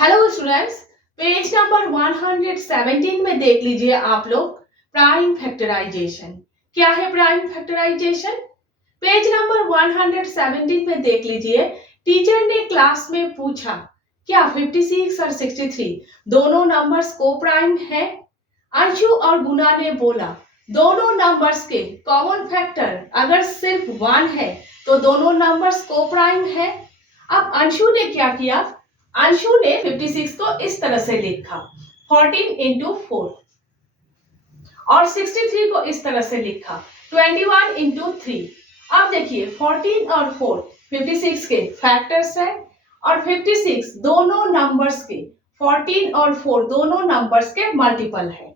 Hello students, page number 117 में देख लीजिए आप लोग प्राइम फैक्टराइजेशन। क्या है प्राइम फैक्टराइजेशन? पेज नंबर 117 में देख लीजिए। टीचर ने क्लास में पूछा क्या 56 और 63 दोनों नंबर्स को प्राइम है? अंशु और गुना ने बोला दोनों नंबर्स के कॉमन फैक्टर अगर सिर्फ 1 है तो दोनों नंबर्स को प्राइम है। अब अंशु ने क्या किया? अंशु ने 56 को इस तरह से लिखा 14 इंटू 4 और 63 को इस तरह से लिखा 21 इंटू 3। अब देखिए 14 और 4 56 के फैक्टर्स है और 56 दोनों नंबर्स के 14 और 4 दोनों नंबर्स के मल्टीपल है।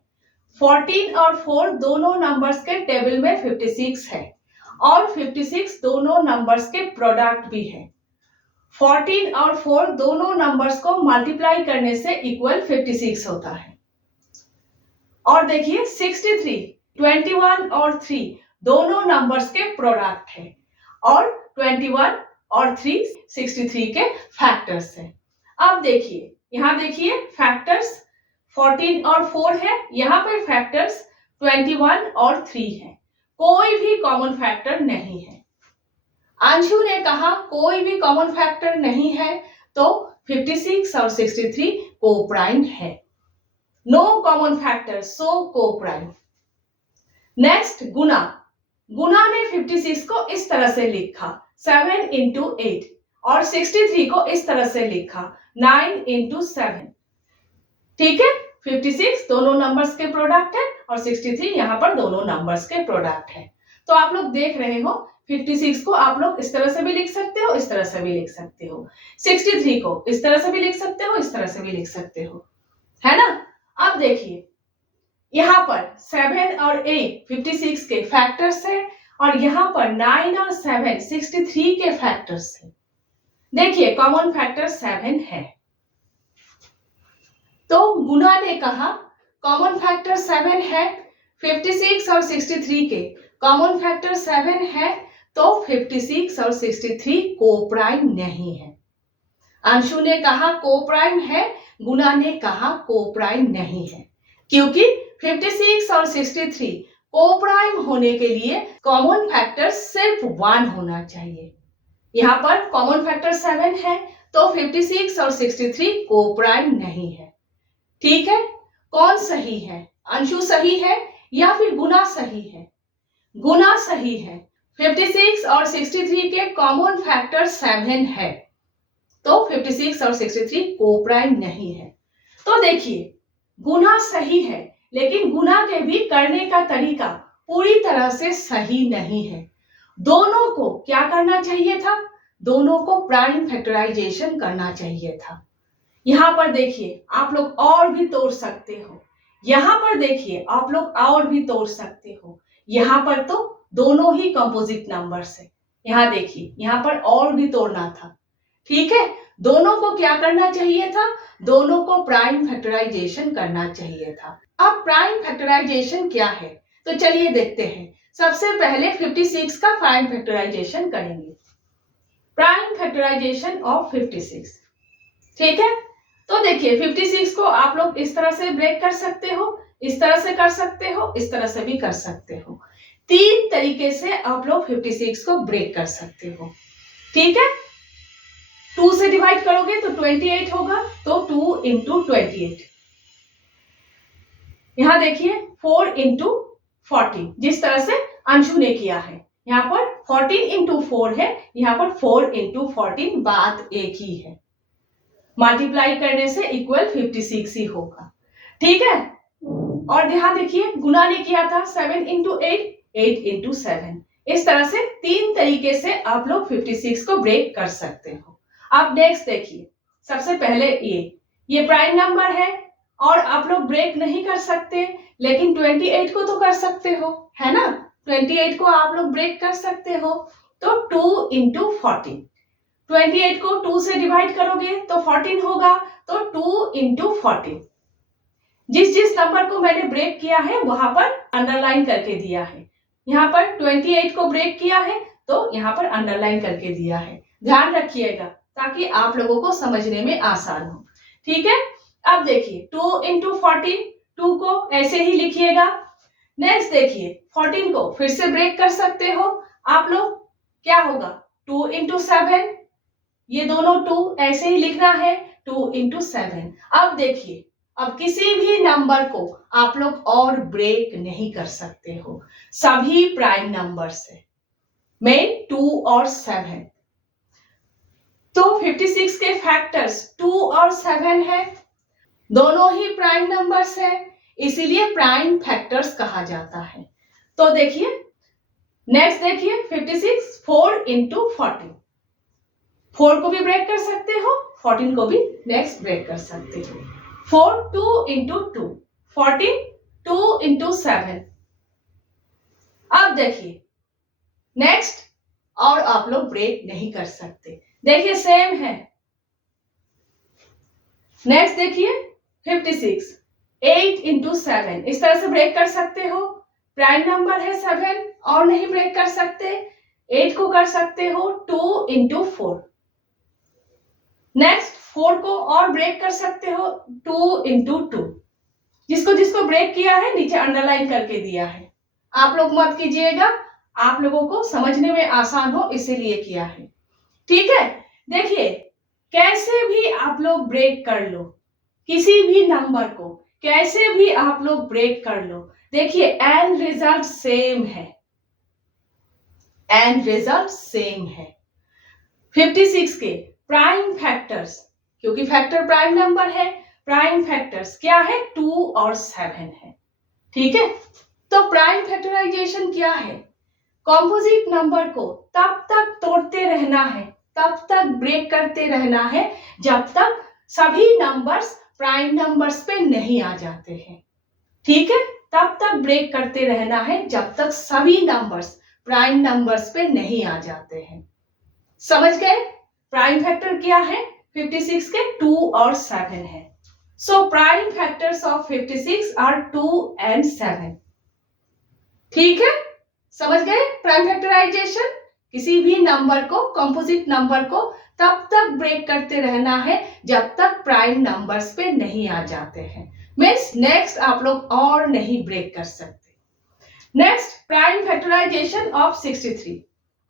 14 और 4 दोनों नंबर्स के टेबल में 56 है और 56 दोनों नंबर्स के प्रोडक्ट भी है। 14 और 4 दोनों नंबर्स को मल्टीप्लाई करने से इक्वल 56 होता है। और देखिए 63 21 और 3 दोनों नंबर्स के प्रोडक्ट है और 21 और 3 63 के फैक्टर्स है। अब देखिए यहाँ देखिए फैक्टर्स 14 और 4 है, यहाँ पे फैक्टर्स 21 और 3 है। कोई भी कॉमन फैक्टर नहीं है। अंशु ने कहा कोई भी कॉमन फैक्टर नहीं है तो 56 और 63 को-प्राइम है। No common factor so coprime. Next गुना। गुना ने 56 को इस तरह से लिखा 7 इंटू 8 और 63 को इस तरह से लिखा 9 इंटू 7। ठीक है, 56 दोनों नंबर्स के प्रोडक्ट है और 63 यहाँ पर दोनों नंबर्स के प्रोडक्ट है। तो आप लोग देख रहे हो 56 को आप लोग इस तरह से भी लिख सकते हो, इस तरह से भी लिख सकते हो। 63 को इस तरह से भी लिख सकते हो, इस तरह से भी लिख सकते हो, है ना। अब देखिए यहाँ पर 7 और 8 56 के फैक्टर्स है और यहाँ पर 9 और 7 63 के फैक्टर्स है। देखिए कॉमन फैक्टर 7 है। तो गुना ने कहा कॉमन फैक्टर 7 है, 56 और 63 के कॉमन फैक्टर 7 है तो 56 और 63 को-प्राइम नहीं है। अंशु ने कहा को-प्राइम है, गुना ने कहा को-प्राइम नहीं है, क्योंकि 56 और 63 को-प्राइम होने के लिए कॉमन फैक्टर सिर्फ 1 होना चाहिए। यहाँ पर कॉमन फैक्टर 7 है तो 56 और 63 को-प्राइम नहीं है। ठीक है, कौन सही है? अंशु सही है या फिर गुना सही है? गुना सही है। 56 और 63 के कॉमन फैक्टर 7 है तो 56 और 63 को-प्राइम नहीं है। तो देखिए गुना सही है, लेकिन गुना के भी करने का तरीका पूरी तरह से सही नहीं है। दोनों को क्या करना चाहिए था? दोनों को प्राइम फैक्टराइजेशन करना चाहिए था। यहाँ पर देखिए आप लोग और भी तोड़ सकते हो, यहाँ पर देखिए आप लोग और भी तोड़ सकते हो। यहाँ पर तो दोनों ही कंपोजिट नंबर्स है। यहाँ देखिए यहाँ पर और भी तोड़ना था। ठीक है, दोनों को क्या करना चाहिए था? दोनों को प्राइम फैक्टराइजेशन करना चाहिए था। अब प्राइम फैक्टराइजेशन क्या है तो चलिए देखते हैं। सबसे पहले 56 का प्राइम फैक्टराइजेशन करेंगे। Prime factorization of 56। ठीक है, तो देखिए 56 को आप लोग इस तरह से ब्रेक कर सकते हो, इस तरह से कर सकते हो, इस तरह से भी कर सकते हो। 3 तरीके से आप लोग 56 को ब्रेक कर सकते हो। ठीक है, 2 से डिवाइड करोगे तो 28 होगा तो 2 इंटू 28। यहाँ देखिए 4 इंटू 40 जिस तरह से अंशु ने किया है। यहाँ पर 14 इंटू 4 है, यहाँ पर 4 इंटू 14, बात एक ही है। मल्टीप्लाई करने से इक्वल 56 ही होगा। ठीक है, और यहाँ देखिए गुना ने किया था 7 इंटू 8, 8 इंटू 7। इस तरह से 3 तरीके से आप लोग 56 को ब्रेक कर सकते हो। अब नेक्स्ट देखिए, सबसे पहले ये प्राइम नंबर है और आप लोग ब्रेक नहीं कर सकते, लेकिन 28 को तो कर सकते हो, है ना। 28 को आप लोग ब्रेक कर सकते हो तो 2 इंटू 14। 28 को 2 से डिवाइड करोगे तो 14 होगा तो 2 इंटू 14। जिस नंबर को मैंने ब्रेक किया है वहां पर अंडरलाइन करके दिया है। यहाँ पर 28 को ब्रेक किया है तो यहाँ पर अंडरलाइन करके दिया है। ध्यान रखिएगा ताकि आप लोगों को समझने में आसान हो। ठीक है, अब देखिए 2 इंटू 14, 2 को ऐसे ही लिखिएगा। नेक्स्ट देखिए 14 को फिर से ब्रेक कर सकते हो आप लोग, क्या होगा 2 इंटू 7, ये दोनों 2 ऐसे ही लिखना है, 2 इंटू 7। अब देखिए, अब किसी भी नंबर को आप लोग और ब्रेक नहीं कर सकते हो, सभी प्राइम नंबर से, मेन 2 और 7। तो 56 के फैक्टर्स 2 और 7 है, दोनों ही प्राइम नंबर्स है, इसीलिए प्राइम फैक्टर्स कहा जाता है। तो देखिए नेक्स्ट देखिए 56, 4 इंटू 14, 4 को भी ब्रेक कर सकते हो, 14 को भी नेक्स्ट ब्रेक कर सकते हो। 4, 2 इंटू 2, 14, 2 इंटू 7। अब देखिए नेक्स्ट, और आप लोग ब्रेक नहीं कर सकते, देखिए सेम है। नेक्स्ट देखिए 56, 8 इंटू 7, इस तरह से ब्रेक कर सकते हो, प्राइम नंबर है 7 और नहीं ब्रेक कर सकते, 8 को कर सकते हो 2 इंटू 4। नेक्स्ट 4 को और ब्रेक कर सकते हो 2 इंटू 2, जिसको जिसको ब्रेक किया है नीचे अंडरलाइन करके दिया है, आप लोग मत कीजिएगा, आप लोगों को समझने में आसान हो इसीलिए किया है। ठीक है, देखिए कैसे भी आप लोग ब्रेक कर लो, किसी भी नंबर को कैसे भी आप लोग ब्रेक कर लो, देखिए एंड रिजल्ट सेम है, एंड रिजल्ट सेम है। 56 के प्राइम फैक्टर्स, क्योंकि फैक्टर प्राइम नंबर है, प्राइम फैक्टर्स क्या है 2 और 7 है। ठीक है, तो प्राइम फैक्टराइजेशन क्या है, कॉम्पोजिट नंबर को तब तक तोड़ते रहना है, तब तक ब्रेक करते रहना है जब तक सभी नंबर्स प्राइम नंबर्स पे नहीं आ जाते हैं। ठीक है, तब तक ब्रेक करते रहना है जब तक सभी नंबर्स प्राइम नंबर्स पे नहीं आ जाते हैं। समझ गए, प्राइम फैक्टर क्या है 56 के 2 और 7 है। So prime factors of 56 are 2 and 7। ठीक है, समझ गए प्राइम फैक्टराइजेशन, किसी भी नंबर को, कंपोजिट नंबर को तब तक ब्रेक करते रहना है जब तक प्राइम नंबर्स पे नहीं आ जाते हैं, मीन्स नेक्स्ट आप लोग और नहीं ब्रेक कर सकते। Next prime factorization of 63।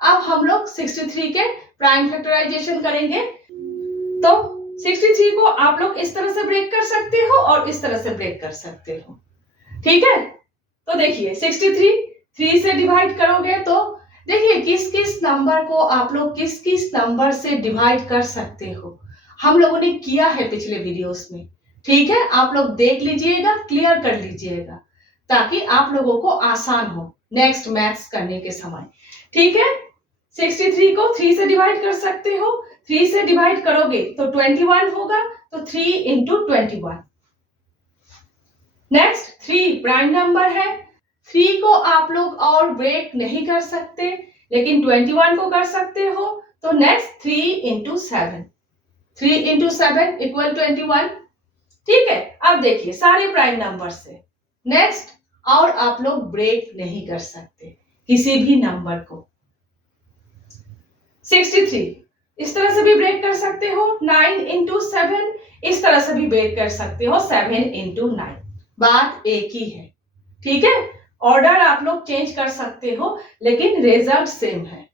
अब हम लोग 63 के प्राइम फैक्टराइजेशन करेंगे। तो 63 को आप लोग इस तरह से ब्रेक कर सकते हो और इस तरह से ब्रेक कर सकते हो। ठीक है, तो देखिए 63 3 से डिवाइड करोगे तो देखिए किस किस नंबर को आप लोग किस किस नंबर से डिवाइड कर सकते हो, हम लोगों ने किया है पिछले वीडियोस में। ठीक है, आप लोग देख लीजिएगा, क्लियर कर लीजिएगा, ताकि आप लोगों को आसान हो नेक्स्ट मैथ्स करने के समय। ठीक है, 63 को 3 से डिवाइड कर सकते हो, 3 से डिवाइड करोगे तो 21 होगा, तो 3 इंटू 21। नेक्स्ट 3 प्राइम नंबर है, 3 को आप लोग और ब्रेक नहीं कर सकते, लेकिन 21 को कर सकते हो, तो नेक्स्ट 3 इंटू 7, 3 इंटू 7 इक्वल 21। ठीक है, अब देखिए सारे प्राइम नंबर से नेक्स्ट, और आप लोग ब्रेक नहीं कर सकते किसी भी नंबर को। 63 इस तरह से भी ब्रेक कर सकते हो, 9 इंटू 7 इस तरह से भी ब्रेक कर सकते हो, 7 इंटू 9, बात एक ही है। ठीक है, ऑर्डर आप लोग चेंज कर सकते हो लेकिन रिजल्ट सेम है।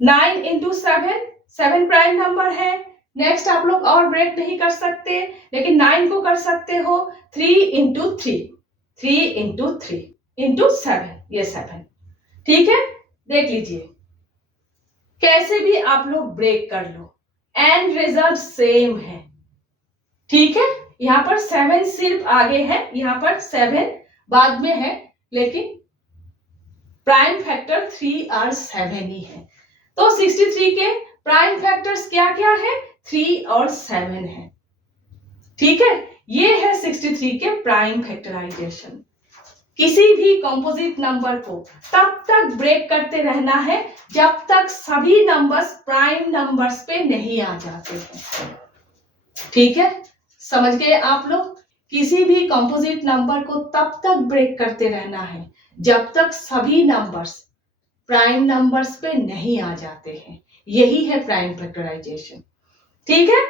9 इंटू 7, 7 प्राइम नंबर है, नेक्स्ट आप लोग और ब्रेक नहीं कर सकते, लेकिन 9 को कर सकते हो, 3 इंटू 3, 3 इंटू 3 इंटू 7, ये 7। ठीक है, देख लीजिए कैसे भी आप लोग ब्रेक कर लो, एंड रिजल्ट सेम है। ठीक है, यहाँ पर 7 सिर्फ आगे है, यहाँ पर 7 बाद में है, लेकिन प्राइम फैक्टर 3 और 7 ही है। तो 63 के प्राइम फैक्टर्स क्या क्या है, 3 और 7 है। ठीक है, ये है 63 के प्राइम फैक्टराइजेशन। किसी भी कंपोजिट नंबर को तब तक ब्रेक करते रहना है जब तक सभी नंबर्स प्राइम नंबर्स पे नहीं आ जाते हैं। ठीक है, समझ गए आप लोग, किसी भी कंपोजिट नंबर को तब तक ब्रेक करते रहना है जब तक सभी नंबर्स प्राइम नंबर्स पे नहीं आ जाते हैं, यही है प्राइम फैक्टराइजेशन। ठीक है,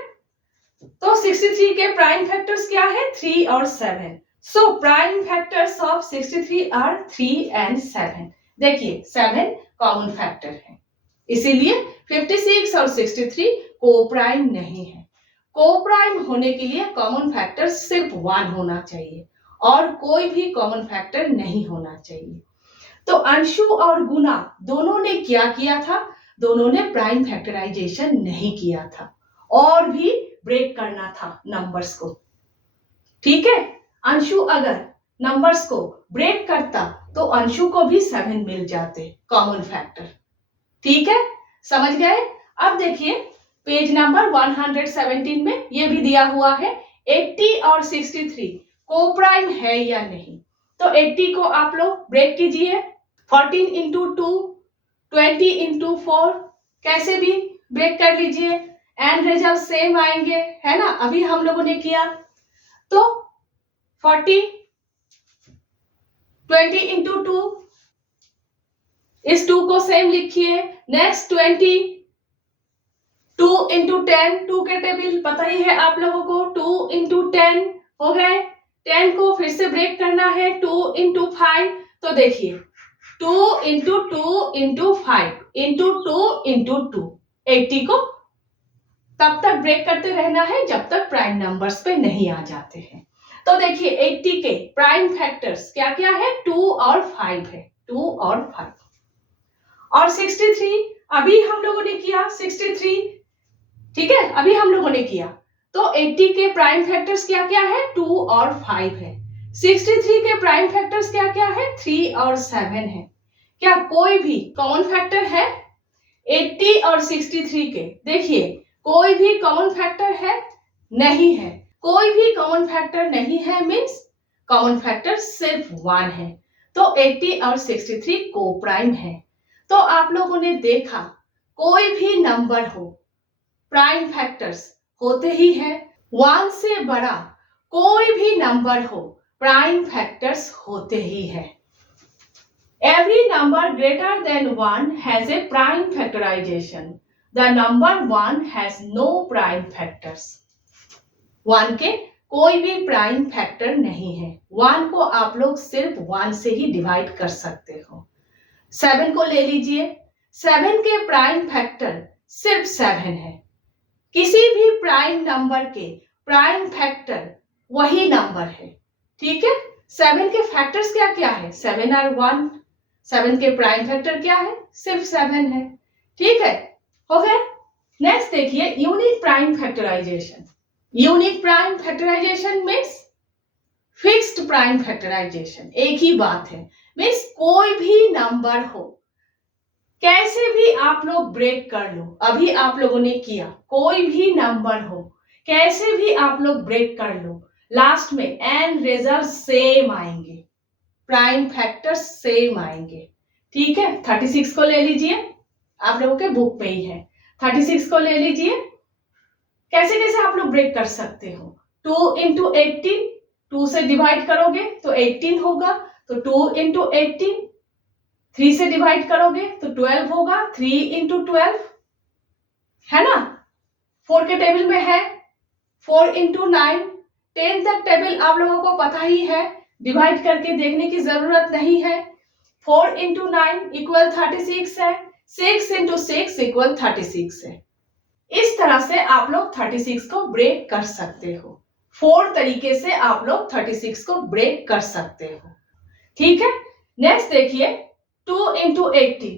तो 63 के प्राइम फैक्टर्स क्या है? 3 और 7. So prime factors of 63 are 3 and 7. देखिए 7 कॉमन फैक्टर है, इसीलिए 56 और 63 को प्राइम नहीं है। को प्राइम होने के लिए कॉमन फैक्टर सिर्फ 1 होना चाहिए और कोई भी कॉमन फैक्टर नहीं होना चाहिए। तो अंशु और गुना दोनों ने क्या किया था? दोनों ने प्राइम फैक्टराइजेशन नहीं किया था और भी ब्रेक करना था नंबर्स को। ठीक है, अंशु अगर नंबर्स को ब्रेक करता तो अंशु को भी 7 मिल जाते कॉमन फैक्टर। ठीक है, समझ गए? अब देखिए पेज नंबर 117 में ये भी दिया हुआ है 80 और 63 को प्राइम है या नहीं। तो 80 को आप लोग ब्रेक कीजिए, 14 इंटू 2, 20 इंटू 4 कैसे भी ब्रेक कर लीजिए, एंड रिजल्ट सेम आएंगे, है ना? अभी हम लोगों ने किया तो 40, 20 इंटू 2, इस 2 को सेम लिखिए। नेक्स्ट 20, 2 इंटू 10, 2 के टेबल पता ही है आप लोगों को, 2 इंटू 10 हो गए। 10 को फिर से ब्रेक करना है, 2 इंटू 5। तो देखिए 2 इंटू 2 इंटू 5 इंटू 2 इंटू 2, 80 को तब तक ब्रेक करते रहना है जब तक प्राइम नंबर्स पे नहीं आ जाते हैं। तो देखिए 80 के प्राइम फैक्टर्स क्या क्या है? 2 और 5 है, 2 और 5। और 63 अभी हम लोगों ने किया 63, ठीक है, अभी हम लोगों ने किया। तो 80 के प्राइम फैक्टर्स क्या क्या है? 2 और 5 है। 63 के प्राइम फैक्टर्स क्या क्या है? 3 और 7 है। क्या कोई भी कॉमन फैक्टर है 80 और 63 के? देखिए कोई भी कॉमन फैक्टर है? नहीं है। कोई भी कॉमन फैक्टर नहीं है मीन्स कॉमन फैक्टर सिर्फ 1 है। तो 80 और 63 को प्राइम है। तो आप लोगों ने देखा कोई भी नंबर हो प्राइम फैक्टर्स होते ही है। 1 से बड़ा कोई भी नंबर हो प्राइम फैक्टर्स होते ही है। Every number greater than 1 has a prime factorization. The number 1 has no prime factors. 1 के कोई भी प्राइम फैक्टर नहीं है। 1 को आप लोग सिर्फ 1 से ही डिवाइड कर सकते हो। 7 को ले लीजिए, 7 के प्राइम फैक्टर सिर्फ 7 है। किसी भी प्राइम नंबर के प्राइम फैक्टर वही नंबर है। ठीक है, 7 के फैक्टर्स क्या क्या है? 7 और 1। 7 के प्राइम फैक्टर क्या है? सिर्फ 7 है। ठीक है, हो गए। नेक्स्ट देखिए unique prime factorization. Unique prime factorization means fixed prime factorization, एक ही बात है। मीन्स कोई भी नंबर हो कैसे भी आप लोग ब्रेक कर लो, अभी आप लोगों ने किया, कोई भी नंबर हो कैसे भी आप लोग ब्रेक कर लो, लास्ट में एंड रिजल्ट सेम आएंगे, प्राइम फैक्टर्स सेम आएंगे। ठीक है, 36 को ले लीजिए, आप लोगों के बुक पे ही है। 36 को ले लीजिए, कैसे कैसे आप लोग ब्रेक कर सकते हो? 2 इंटू 18, 2 से डिवाइड करोगे तो 18 होगा, तो 2 इंटू 18, 3 से डिवाइड करोगे तो 12 होगा, 3 इंटू 12, है ना? 4 के टेबल में है, 4 इंटू 9, 10 तक टेबल आप लोगों को पता ही है, डिवाइड करके देखने की जरूरत नहीं है। 4 इंटू 9 इक्वल 36 है, 6 इंटू 6 इक्वल 36 है। इस तरह से आप लोग 36 को ब्रेक कर सकते हो। 4 तरीके से आप लोग 36 को ब्रेक कर सकते हो। ठीक है, नेक्स्ट देखिए 2 इंटू 80,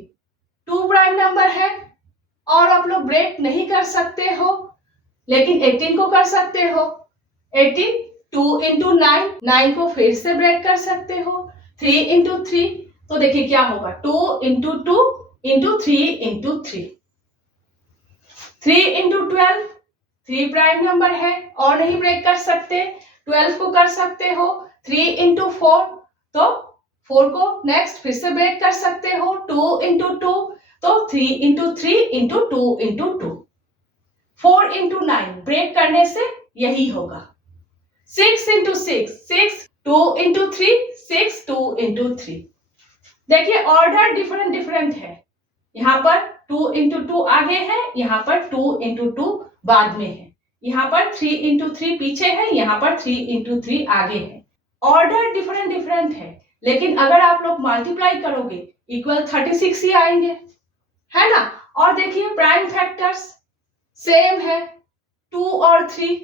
2 प्राइम नंबर है और आप लोग ब्रेक नहीं कर सकते हो, लेकिन 18 को कर सकते हो। 18, 2 इंटू 9, 9 को फिर से ब्रेक कर सकते हो। 3 इंटू 3, तो देखिए क्या होगा, 2 into 2 into 3 into 3। 3 into 12, 3 prime number है और नहीं ब्रेक कर सकते, 12 को कर सकते हो। 3 इंटू 4, तो 4 को नेक्स्ट फिर से ब्रेक कर सकते हो। 2 इंटू 2, तो 3 into 3 into 2 into 2। 4 into 9 break करने से यही होगा। 6 इंटू 6, 6, 2 इंटू 3, 6, 2 इंटू 3। देखिए ऑर्डर डिफरेंट डिफरेंट है, यहाँ पर 2 इंटू 2 आगे है, यहाँ पर 2 इंटू 2 बाद में है। यहाँ पर 3 इंटू 3 पीछे है, यहाँ पर 3 इंटू 3 आगे है। ऑर्डर डिफरेंट डिफरेंट है, लेकिन अगर आप लोग मल्टीप्लाई करोगे इक्वल 36 ही आएंगे, है ना। और देखिए प्राइम फैक्टर्स सेम है, 2 और 3।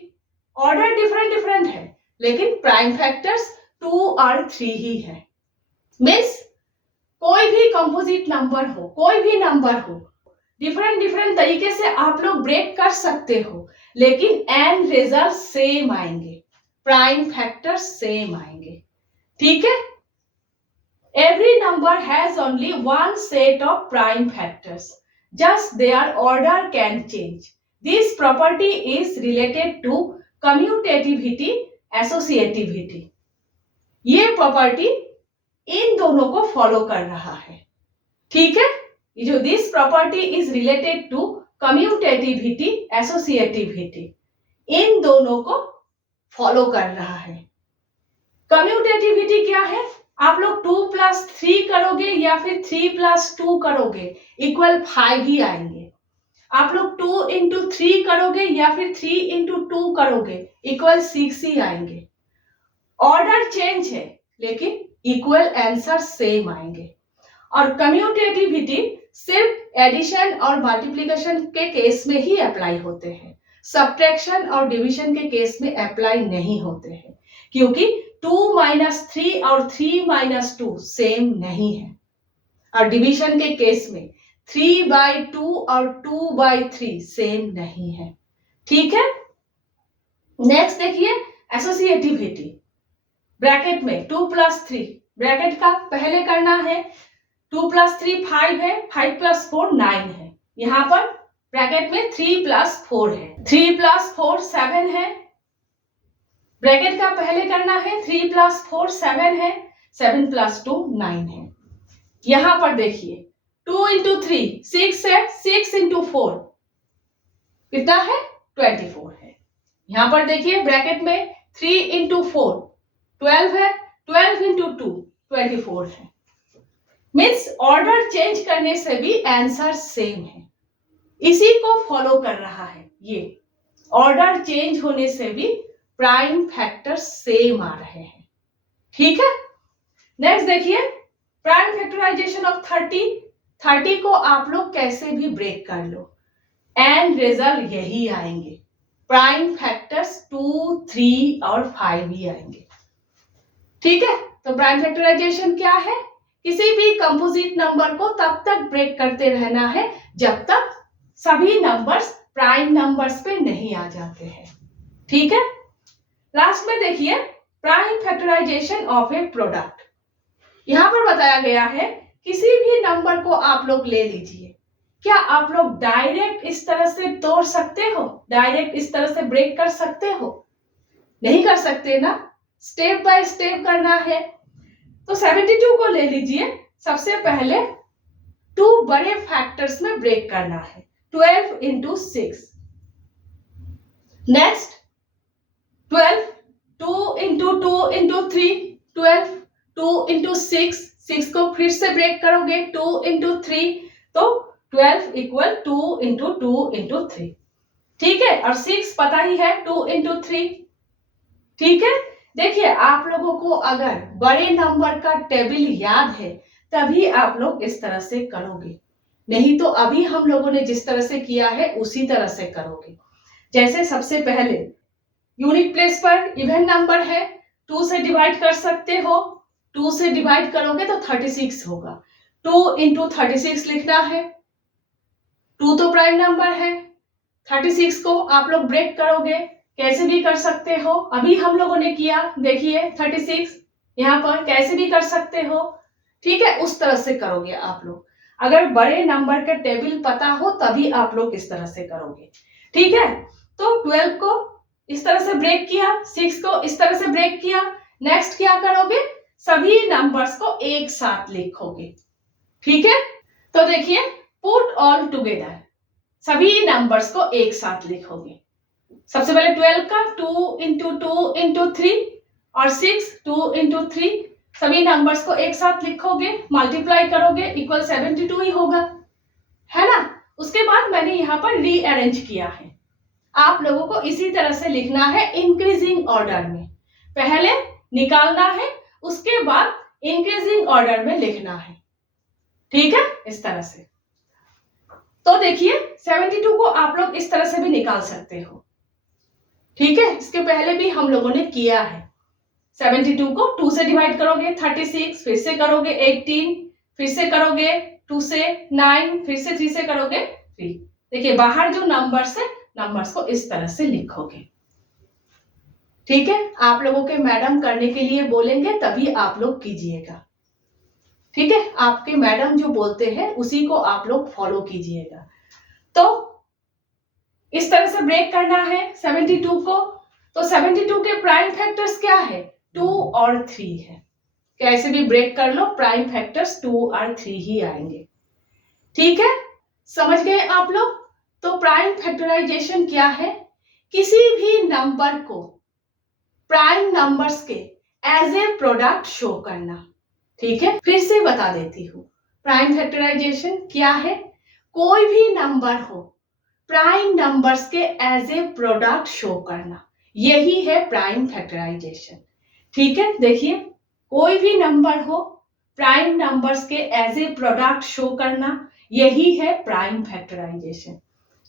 ऑर्डर डिफरेंट डिफरेंट है, लेकिन प्राइम फैक्टर्स 2 और 3 ही है। मीन्स कोई भी कंपोजिट नंबर हो, कोई भी नंबर हो, डिफरेंट डिफरेंट तरीके से आप लोग ब्रेक कर सकते हो, लेकिन एंड रिजल्ट सेम आएंगे, प्राइम फैक्टर सेम आएंगे। ठीक है। Every number has only one set of prime factors, just their order can change. This property is related to commutativity, associativity. ये प्रॉपर्टी इन दोनों को फॉलो कर रहा है। ठीक है। ये जो this property is related to commutativity, associativity, इन दोनों को फॉलो कर रहा है। कम्यूटेटिविटी क्या है? आप लोग 2 + 3 करोगे या फिर 3 + 2 करोगे इक्वल 5 ही आएंगे। आप लोग 2 इंटू 3 करोगे या फिर 3 इंटू 2 करोगे इक्वल 6 ही आएंगे। ऑर्डर चेंज है, लेकिन इक्वल आंसर सेम आएंगे। और कम्यूटेटिविटी सिर्फ एडिशन और मल्टीप्लिकेशन के केस में ही अप्लाई होते हैं, सब्ट्रैक्शन और डिवीजन के केस में अप्लाई नहीं होते हैं, क्योंकि 2 - 3 और 3 - 2 सेम नहीं है। और डिवीजन के केस में 3/2 और 2/3 सेम नहीं है। ठीक है। नेक्स्ट देखिए एसोसिएटिविटी। ब्रैकेट में 2 + 3, ब्रैकेट का पहले करना है। 2 + 3 5 है, 5 + 4 9 है। यहाँ पर ब्रैकेट में 3 + 4 है, 3 + 4 7 है। ब्रैकेट का पहले करना है, 3 + 4 7 है, 7 + 2 9 है। यहाँ पर देखिए 2 इंटू 3 6 है, 6 इंटू 4 कितना है? 24 है। यहाँ पर देखिए ब्रैकेट में 3 इंटू 4 12 है, 12 इंटू 2 24 है। मीन्स ऑर्डर चेंज करने से भी आंसर सेम है, इसी को फॉलो कर रहा है। ये ऑर्डर चेंज होने से भी प्राइम फैक्टर सेम आ रहे हैं। ठीक है। नेक्स्ट देखिए प्राइम फैक्टराइजेशन ऑफ 30 को आप लोग कैसे भी ब्रेक कर लो, एंड रिजल्ट यही आएंगे, प्राइम फैक्टर्स 2 3 और 5 ही आएंगे। ठीक है। तो प्राइम फैक्टराइजेशन क्या है? किसी भी कंपोजिट नंबर को तब तक ब्रेक करते रहना है जब तक सभी नंबर्स प्राइम नंबर्स पे नहीं आ जाते हैं। ठीक है। लास्ट में देखिए prime factorization of a product. यहां पर बताया गया है किसी भी नंबर को आप लोग ले लीजिए, क्या आप लोग डायरेक्ट इस तरह से तोड़ सकते हो? डायरेक्ट इस तरह से ब्रेक कर सकते हो? नहीं कर सकते ना, स्टेप बाय स्टेप करना है। तो 72 को ले लीजिए। सबसे पहले 2 बड़े फैक्टर्स में ब्रेक करना है, 12 into 6। Next 12, 2 into 2 into 3 12, 2 into 6, 6 को फिर से ब्रेक करोगे 2 इंटू 3, तो 12 इक्वल 2 इंटू 2 इंटू 3। ठीक है। और 6 पता ही है 2 इंटू 3। ठीक है। देखिए आप लोगों को अगर बड़े नंबर का टेबल याद है तभी आप लोग इस तरह से करोगे, नहीं तो अभी हम लोगों ने जिस तरह से किया है उसी तरह से करोगे। जैसे सबसे पहले यूनिट प्लेस पर इवन नंबर है, 2 से डिवाइड कर सकते हो, 2 से डिवाइड करोगे तो 36 होगा। 2 इंटू 36 लिखना है, 2 तो प्राइम नंबर है। 36 को आप लोग ब्रेक करोगे, कैसे भी कर सकते हो, अभी हम लोगों ने किया देखिए 36, यहाँ पर कैसे भी कर सकते हो। ठीक है। उस तरह से करोगे आप लोग, अगर बड़े नंबर का टेबल पता हो तभी आप लोग इस तरह से करोगे। ठीक है। तो 12 को इस तरह से ब्रेक किया, 6 को इस तरह से ब्रेक किया। नेक्स्ट क्या करोगे? सभी नंबर्स को एक साथ लिखोगे। ठीक है। तो देखिए पुट ऑल टुगेदर, सभी नंबर्स को एक साथ लिखोगे। सबसे पहले 12 का 2 इंटू 2 इंटू 3 और 6 2 इंटू 3, सभी नंबर्स को एक साथ लिखोगे, मल्टीप्लाई करोगे इक्वल 72 ही होगा, है ना। उसके बाद मैंने यहाँ पर रीअरेंज किया है, आप लोगों को इसी तरह से लिखना है इंक्रीजिंग ऑर्डर में। पहले निकालना है, उसके बाद इंक्रीजिंग ऑर्डर में लिखना है। ठीक है, इस तरह से। तो देखिए 72 को आप लोग इस तरह से भी निकाल सकते हो। ठीक है, इसके पहले भी हम लोगों ने किया है। 72 को 2 से डिवाइड करोगे 36, फिर से करोगे 18, फिर से करोगे 2 से 9, फिर से 3 से करोगे 3। देखिए बाहर जो नंबर्स है, नंबर्स को इस तरह से लिखोगे। ठीक है, आप लोगों के मैडम करने के लिए बोलेंगे तभी आप लोग कीजिएगा। ठीक है, आपके मैडम जो बोलते हैं उसी को आप लोग फॉलो कीजिएगा। तो इस तरह से ब्रेक करना है 72 को। तो 72 के प्राइम फैक्टर्स क्या है? 2 और 3 है। कैसे भी ब्रेक कर लो, प्राइम फैक्टर्स 2 और 3 ही आएंगे। ठीक है, समझ गए आप लोग? तो प्राइम फैक्टराइजेशन क्या है? किसी भी नंबर को प्राइम नंबर्स के एज ए प्रोडक्ट शो करना। ठीक है, फिर से बता देती हूँ, प्राइम फैक्टराइजेशन क्या है? कोई भी नंबर हो, प्राइम नंबर्स के एज ए प्रोडक्ट शो करना, यही है प्राइम फैक्टराइजेशन। ठीक है, देखिए कोई भी नंबर हो, प्राइम नंबर्स के एज ए प्रोडक्ट शो करना, यही है प्राइम फैक्टराइजेशन।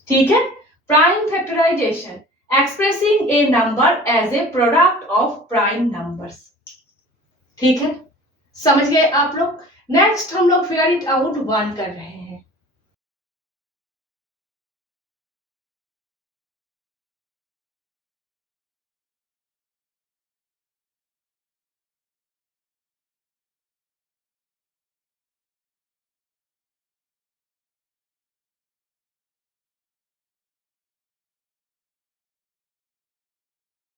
ठीक है, prime factorization expressing a number as a product of prime numbers. ठीक है, समझ गए आप लोग? नेक्स्ट हम लोग फिगर इट आउट 1 कर रहे हैं।